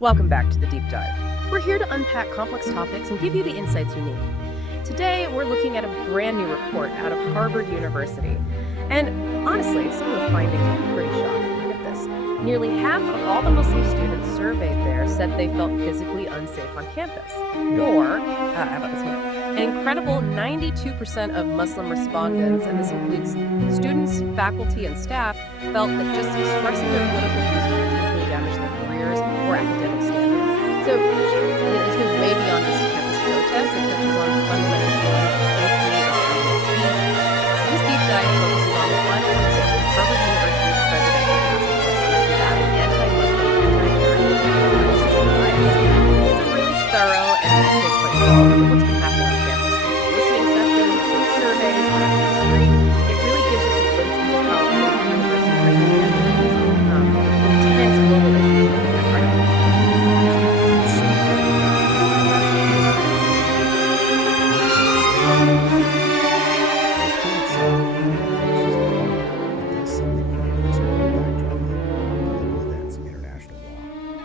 Welcome back to the Deep Dive. We're here to unpack complex topics and give you the insights you need. Today, we're looking at a brand new report out of Harvard University. And honestly, some of the findings are pretty shocking. Look at this. Nearly half of all the Muslim students surveyed there said they felt physically unsafe on campus. Or, how about this one? An incredible 92% of Muslim respondents, and this includes students, faculty, and staff, felt that just expressing their political views could potentially damage their careers or academic standing. So, this goes way beyond this campus protest. It touches on fundamental values of safety and freedom of speech. This deep dive focuses on the final report from Harvard University's presidential task force on combating anti-Muslim, anti-American bias. It's a really thorough and I'd say quite involved with what's been happening on campus. Listening sessions, surveys, history. It really gives us a glimpse into how the university intense global issues that are part of it.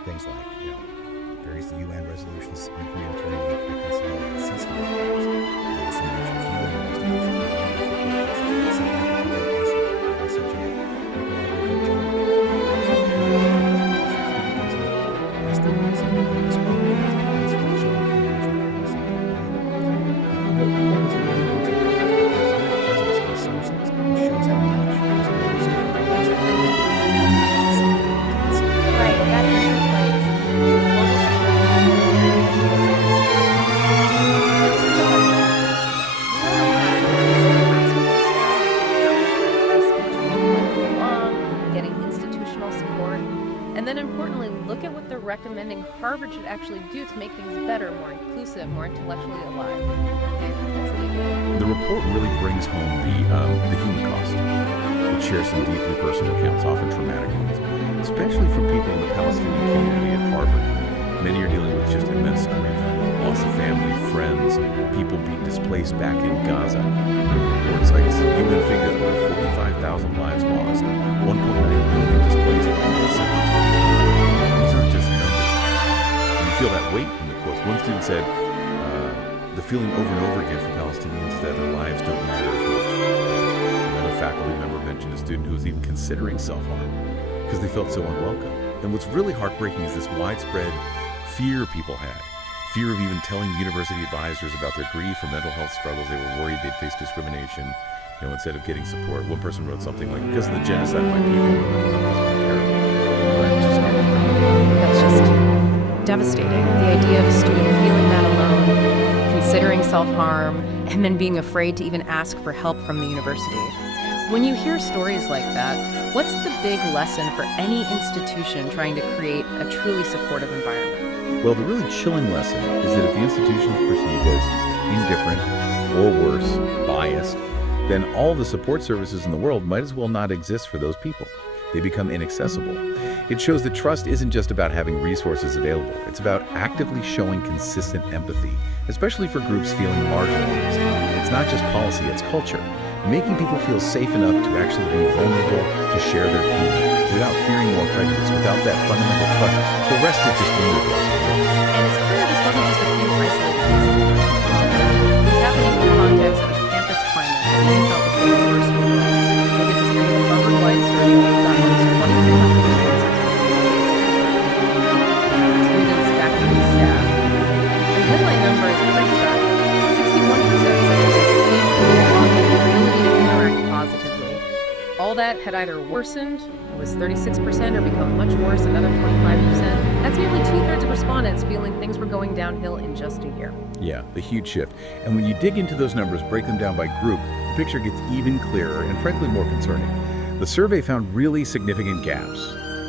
Things like, various UN resolutions implementing reconciliation and ceasefire agreements. It also mentions UN investigation into South Africa, Israel, ICJ, And then importantly, look at what they're recommending Harvard should actually do to make things better, more inclusive, more intellectually alive. The report really brings home the human cost. It shares some deeply personal accounts, often traumatic ones, especially from people in the Palestinian community at Harvard. Many are dealing with just immense grief, loss of family, friends, people being displaced back in Gaza. The report cites UN figures of 45,000 lives lost, 1.9 million displaced by the city. These aren't just numbers. You feel that weight in the quotes. One student said, the feeling over and over again for Palestinians is that their lives don't matter as much. Another faculty member mentioned a student who was even considering self-harm because they felt so unwelcome. And what's really heartbreaking is this widespread fear people had. Fear of even telling university advisors about their grief or mental health struggles. They were worried they'd face discrimination, instead of getting support. One person wrote something like, because of the genocide of my people, my mental health has been terrible. That's just devastating. The idea of a student feeling that alone, considering self-harm, and then being afraid to even ask for help from the university. When you hear stories like that, what's the big lesson for any institution trying to create a truly supportive environment? Well, the really chilling lesson is that if the institution is perceived as indifferent or worse, biased, then all the support services in the world might as well not exist for those people. They become inaccessible. It shows that trust isn't just about having resources available. It's about actively showing consistent empathy, especially for groups feeling marginalized. It's not just policy, it's culture. Making people feel safe enough to actually be vulnerable, to share their pain, without fearing more prejudice, without that fundamental trust. The rest is just wonderful. And it's clear this wasn't just a few isolated cases. It was happening in the context of a campus climate that many felt was getting worse and worse. They did this kind of Harvard-wide survey that got almost 2,300 responses. Students, faculty, staff. And the headline number is pretty stark. 61% said their sense of safety, belonging, and ability to interact positively. All that had either worsened, was 36%, or become much worse, another 25%. That's nearly 2/3 of respondents feeling things were going downhill in just a year. Yeah, a huge shift. And when you dig into those numbers, break them down by group, the picture gets even clearer and frankly more concerning. The survey found really significant gaps.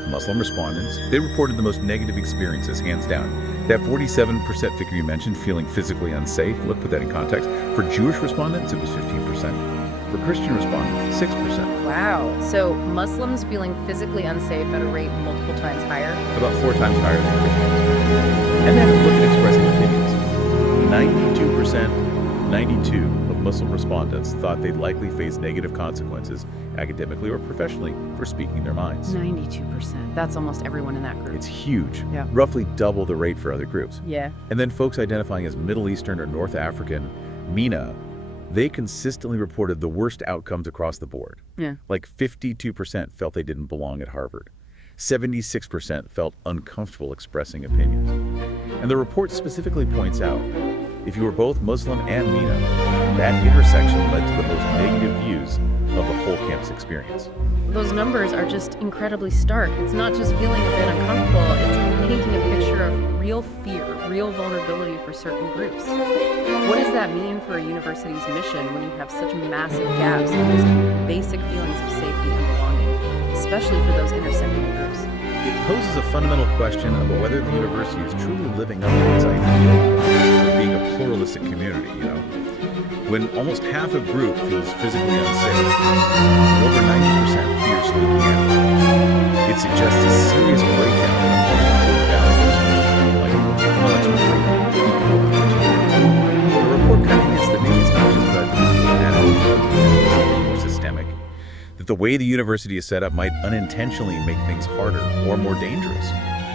Muslim respondents, they reported the most negative experiences, hands down. That 47% figure you mentioned, feeling physically unsafe, let's put that in context. For Jewish respondents, it was 15%. For Christian respondents, 6%. Wow. So Muslims feeling physically unsafe at a rate multiple times higher? About 4 times higher than Christians. And then look at expressing opinions. 92%, 92 of Muslim respondents thought they'd likely face negative consequences, academically or professionally, for speaking their minds. 92%. That's almost everyone in that group. It's huge, Yeah. roughly double the rate for other groups. Yeah. And then folks identifying as Middle Eastern or North African, MENA, they consistently reported the worst outcomes across the board. Yeah. Like 52% felt they didn't belong at Harvard. 76% felt uncomfortable expressing opinions. And the report specifically points out, if you were both Muslim and MENA, that intersection led to the most negative views of the whole campus experience. Those numbers are just incredibly stark. It's not just feeling a bit uncomfortable, it's painting a picture of real fear, real vulnerability for certain groups. What does that mean for a university's mission when you have such massive gaps in just basic feelings of safety and belonging, especially for those intersecting groups? It poses a fundamental question about whether the university is truly living up to its idea of being a pluralistic community, When almost half a group feels physically unsafe, and over 90% fear speaking out, it suggests a serious breakdown in core values like intellectual freedom, equal opportunity. The report kind of hints that maybe it's not just about the attitude, but something more systemic. That the way the university is set up might unintentionally make things harder or more dangerous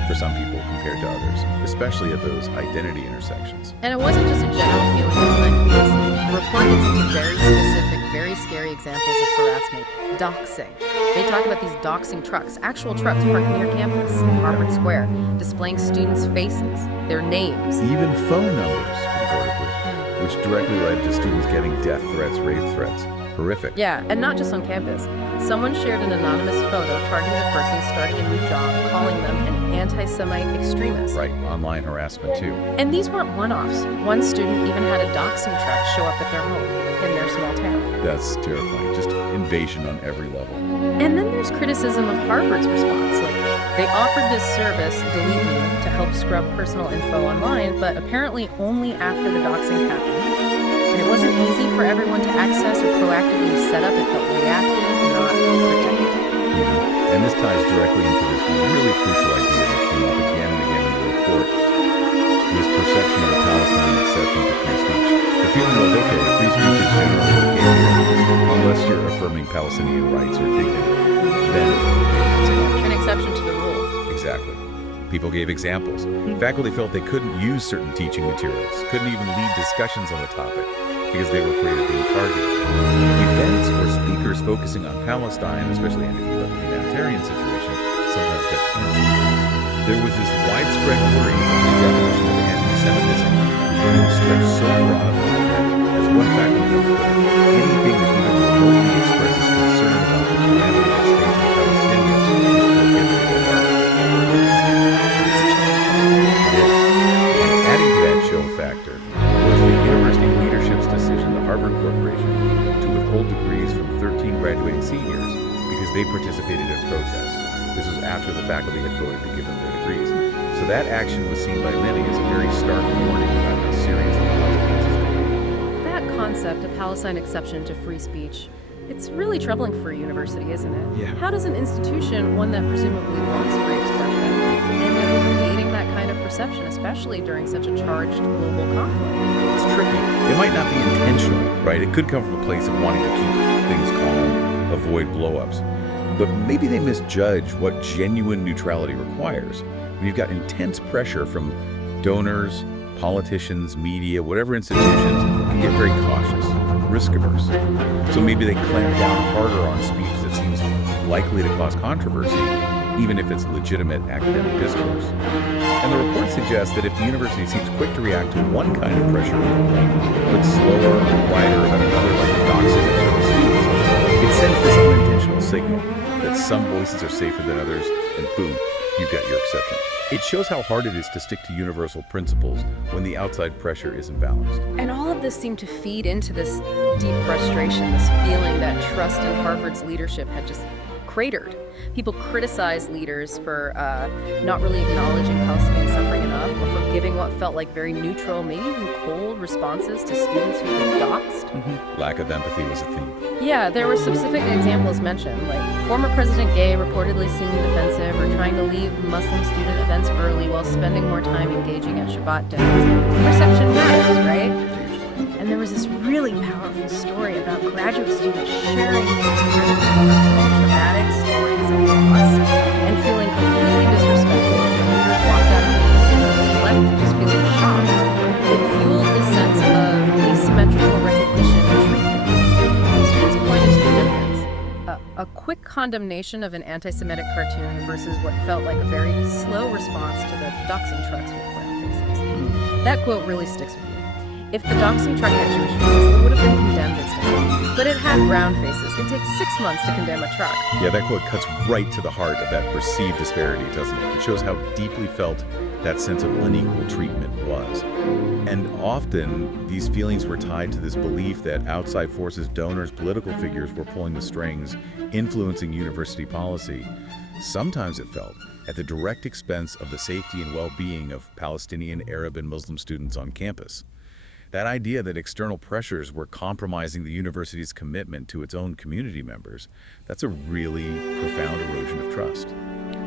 for some people compared to others, especially at those identity intersections. And it wasn't just a general feeling of unease. The report gets into very specific, very scary examples of harassment. Doxing. They talk about these doxing trucks, actual trucks parked near campus, in Harvard Square, displaying students' faces, their names. Even phone numbers, reportedly, which directly led to students getting death threats, rape threats. Horrific. Yeah, and not just on campus. Someone shared an anonymous photo targeting a person starting a new job, calling them an anti-Semite extremist. Right, online harassment too. And these weren't one-offs. One student even had a doxing truck show up at their home in their small town. That's terrifying. Just invasion on every level. And then there's criticism of Harvard's response. Like, they offered this service, Delete Me, to help scrub personal info online, but apparently only after the doxing happened. And it wasn't easy for everyone to access or proactively set up. It felt reactive, not protective. And this ties directly into this really crucial idea that came up again and again in the report. This perception of a Palestine exception to free speech. The feeling was, okay, free speech is generally okay here, unless you're affirming Palestinian rights or dignity. Then it's An exception to the rule. Exactly. People gave examples. Faculty felt they couldn't use certain teaching materials, couldn't even lead discussions on the topic because they were afraid of being targeted. Events or speakers focusing on Palestine, especially anything about the humanitarian situation, sometimes got canceled. There was this widespread worry about the definition of anti-Semitism, which was stretched so broadly that, as one faculty member put it, anything that even remotely expresses concern about the humanity that's facing Palestinians is prohibited at Harvard. Adding to that show factor was the university leadership's decision, the Harvard Corporation, to withhold degrees from 13 graduating seniors because they participated in protests. This was after the faculty had voted to give them their degrees. So that action was seen by many as a very stark warning about how serious the consequences could be. That concept, a Palestine exception to free speech, it's really troubling for a university, isn't it? Yeah. How does an institution, one that presumably wants free expression, end up creating that kind of perception, especially during such a charged global conflict? It's tricky. It might not be intentional, right? It could come from a place of wanting to keep things calm, avoid blow-ups. But maybe they misjudge what genuine neutrality requires. When you've got intense pressure from donors, politicians, media, whatever institutions, can get very cautious, risk-averse. So maybe they clamp down harder on speech that seems likely to cause controversy, even if it's legitimate academic discourse. And the report suggests that if the university seems quick to react to one kind of pressure, but slower or quieter about another, like the doxing of certain students, it sends this unintentional signal that some voices are safer than others, and boom, you've got your exception. It shows how hard it is to stick to universal principles when the outside pressure isn't balanced. And all of this seemed to feed into this deep frustration, this feeling that trust in Harvard's leadership had just cratered. People criticized leaders for not really acknowledging Palestinian suffering enough, or for giving what felt like very neutral, maybe even cold responses to students who've been doxxed. Lack of empathy was a theme. Yeah, there were specific examples mentioned, like former President Gay reportedly seeming defensive or trying to leave Muslim student events early while spending more time engaging at Shabbat dinners. Perception matters, right? And there was this really powerful story about graduate students sharing these personal traumatic stories of loss and feeling completely disrespected when leaders walked out of the room, left just feeling shocked. It fueled this sense of asymmetrical recognition and treatment. The students pointed to the difference. A quick condemnation of an anti-Semitic cartoon versus what felt like a very slow response to the doxing trucks with brown faces. That quote really sticks with me. If the doxing truck had Jewish faces, it would have been condemned instantly. But it had brown faces. It takes 6 months to condemn a truck. Yeah, that quote cuts right to the heart of that perceived disparity, doesn't it? It shows how deeply felt that sense of unequal treatment was. And often, these feelings were tied to this belief that outside forces, donors, political figures were pulling the strings, influencing university policy. Sometimes it felt at the direct expense of the safety and well-being of Palestinian, Arab, and Muslim students on campus. That idea that external pressures were compromising the university's commitment to its own community members, that's a really profound erosion of trust.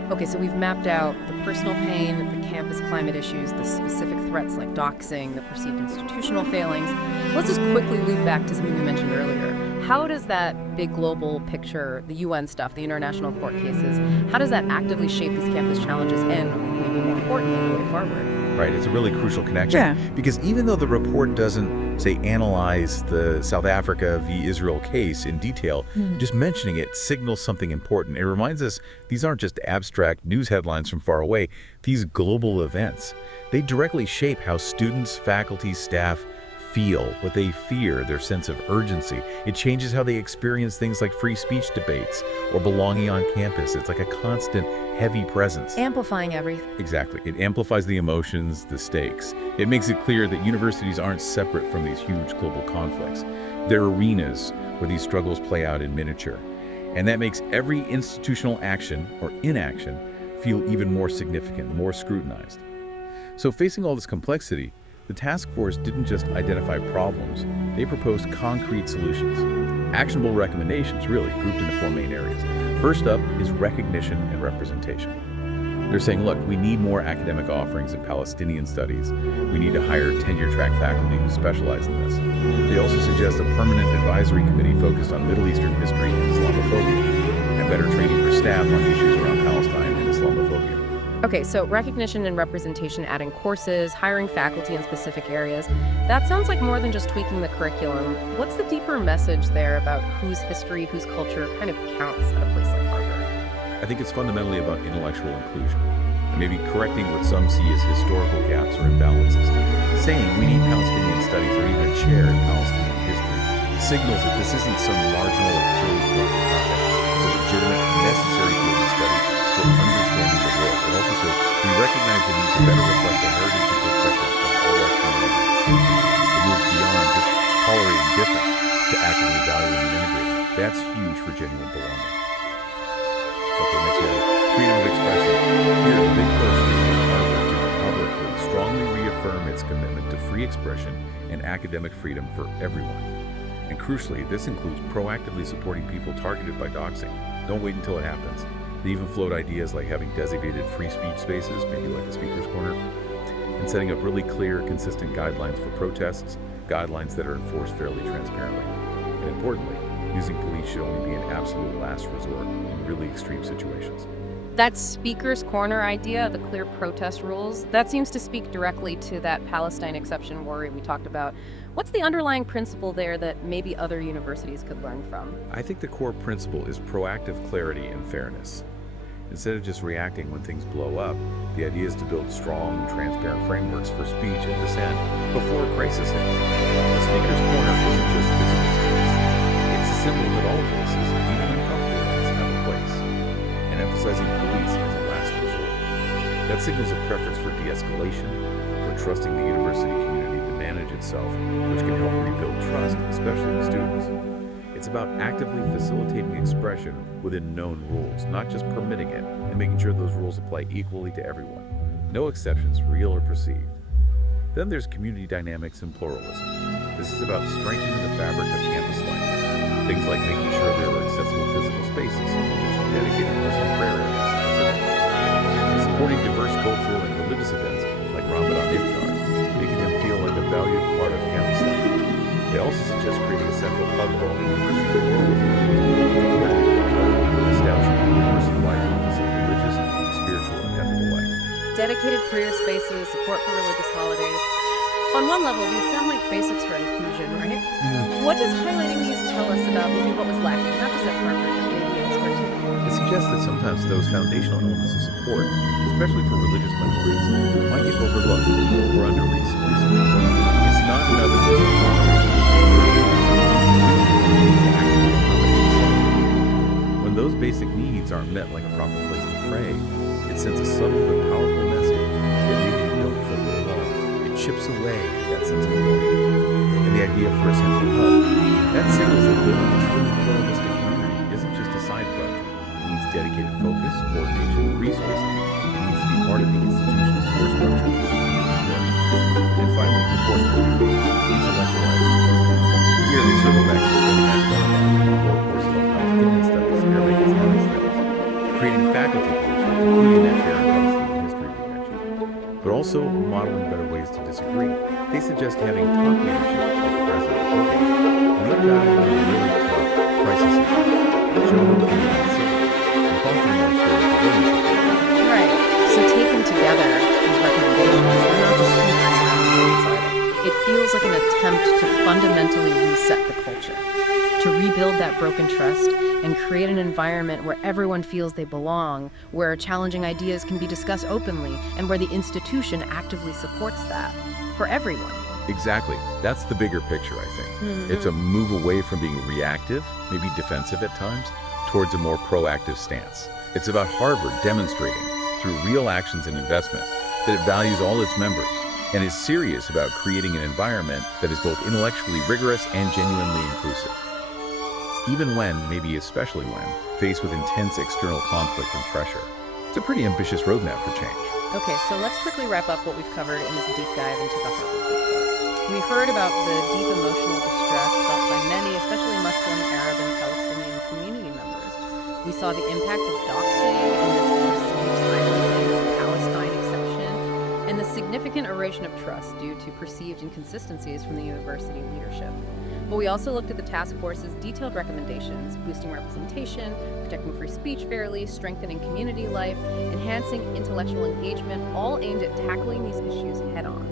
Okay, so we've mapped out the personal pain, the campus climate issues, the specific threats like doxing, the perceived institutional failings. Let's just quickly loop back to something we mentioned earlier. How does that big global picture, the UN stuff, the international court cases, how does that actively shape these campus challenges and, maybe more importantly, the way forward? Right, it's a really crucial connection. Yeah. Because even though the report doesn't, say, analyze the South Africa v. Israel case in detail, just mentioning it signals something important. It reminds us these aren't just abstract news headlines from far away. These global events, they directly shape how students, faculty, staff feel, what they fear, their sense of urgency. It changes how they experience things like free speech debates or belonging on campus. It's like a constant, heavy presence. Amplifying everything. Exactly. It amplifies the emotions, the stakes. It makes it clear that universities aren't separate from these huge global conflicts. They're arenas where these struggles play out in miniature. And that makes every institutional action or inaction feel even more significant, more scrutinized. So facing all this complexity, the task force didn't just identify problems, they proposed concrete solutions. Actionable recommendations, really, grouped into 4 main areas. First up is recognition and representation. They're saying, look, we need more academic offerings in Palestinian studies. We need to hire tenure-track faculty who specialize in this. They also suggest a permanent advisory committee focused on Middle Eastern history and Islamophobia, and better training for staff on issues around Palestine and Islamophobia. Okay, so recognition and representation, adding courses, hiring faculty in specific areas. That sounds like more than just tweaking the curriculum. What's the deeper message there about whose history, whose culture kind of counts at a place like Harvard? I think it's fundamentally about intellectual inclusion, and maybe correcting what some see as historical gaps or imbalances. Saying we need Palestinian studies or even a chair in Palestinian history signals that this isn't some marginal or purely political topic. It's a legitimate, necessary field of study for understanding the world. It also says we recognize the need to better reflect the heritage and perspectives of all our communities. It moves beyond just tolerating difference to actively valuing and integrating. That's huge for genuine belonging. Okay, next area. Freedom of expression. Here, the big push is for Harvard to publicly strongly reaffirm its commitment to free expression and academic freedom for everyone. And crucially, this includes proactively supporting people targeted by doxing. Don't wait until it happens. They even float ideas like having designated free speech spaces, maybe like a speaker's corner, and setting up really clear, consistent guidelines for protests, guidelines that are enforced fairly transparently. And importantly, using police should only be an absolute last resort in really extreme situations. That speaker's corner idea, the clear protest rules, that seems to speak directly to that Palestine exception worry we talked about. What's the underlying principle there that maybe other universities could learn from? I think the core principle is proactive clarity and fairness. Instead of just reacting when things blow up, the idea is to build strong, transparent frameworks for speech and dissent before a crisis hits. The speaker's corner isn't just physical space. It's a symbol that all voices, even uncomfortable ones, have a place, and emphasizing police as a last resort. That signals a preference for de-escalation, for trusting the university community to manage itself, which can help rebuild trust, especially with students. It's about actively facilitating expression within known rules, not just permitting it, and making sure those rules apply equally to everyone. No exceptions, real or perceived. Then there's community dynamics and pluralism. This is about strengthening the fabric of campus life. Things like making sure there are accessible physical spaces, which are dedicated Muslim prayer areas specifically. And supporting diverse cultural and religious events like Ramadan Iftars, making them feel like a valued part of campus life. for all the universities in the world to establish a university-wide emphasis on religious, spiritual, and ethical life. Dedicated career spaces, support for religious holidays. On one level, these sound like basics for inclusion, right? What does highlighting these tell us about maybe what was lacking, not just at Harvard, but maybe elsewhere too? It suggests that sometimes those foundational elements of support, especially for religious minorities, might get overlooked or under-resourced. It's not enough to just when those basic needs aren't met, like a proper place to pray, it sends a subtle but powerful message that maybe you don't feel belong. It chips away at that sense of belonging. And the idea for a central hub, that signals that building a truly pluralistic community isn't just a side project. It needs dedicated focus, coordination, and resources. It needs to be part of the institution's core structure. And finally, the fourth point, intellectual excellence. Here they circle back to the core courses on Palestinian studies, Arabic Islamic studies, creating faculty positions, including that chair in Palestinian history we mentioned, but also modeling better ways to disagree. They suggest having top leadership like the president of and let down a really tough crisis issues, show them community and fostering more spirit of learning. Right. So taken together, these recommendations, they're not just tinkering around the rules, are they? It feels like an attempt to fundamentally reset the culture, to rebuild that broken trust and create an environment where everyone feels they belong, where challenging ideas can be discussed openly, and where the institution actively supports that for everyone. Exactly. That's the bigger picture, I think. It's a move away from being reactive, maybe defensive at times, towards a more proactive stance. It's about Harvard demonstrating, through real actions and investment, that it values all its members and is serious about creating an environment that is both intellectually rigorous and genuinely inclusive. Even when, maybe especially when, faced with intense external conflict and pressure. It's a pretty ambitious roadmap for change. Okay, so let's quickly wrap up what we've covered in this deep dive into the Harvard report. We heard about the deep emotional distress felt by many, especially Muslim, Arab, and Palestinian community members. We saw the impact of doxing and this perceived silencing of the Palestine exception, and the significant erosion of trust due to perceived inconsistencies from the university leadership. But we also looked at the task force's detailed recommendations, boosting representation, protecting free speech fairly, strengthening community life, enhancing intellectual engagement, all aimed at tackling these issues head-on,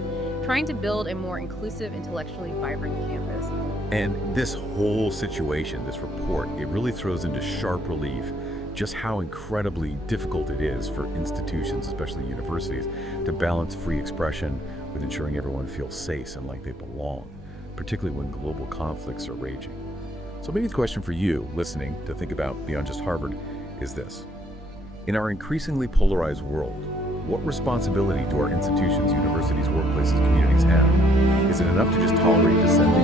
trying to build a more inclusive, intellectually vibrant campus. And this whole situation, this report, it really throws into sharp relief just how incredibly difficult it is for institutions, especially universities, to balance free expression with ensuring everyone feels safe and like they belong, particularly when global conflicts are raging. So maybe the question for you, listening, to think about beyond just Harvard, is this. In our increasingly polarized world, what responsibility do our institutions, universities, workplaces, communities have? Is it enough to just tolerate dissenting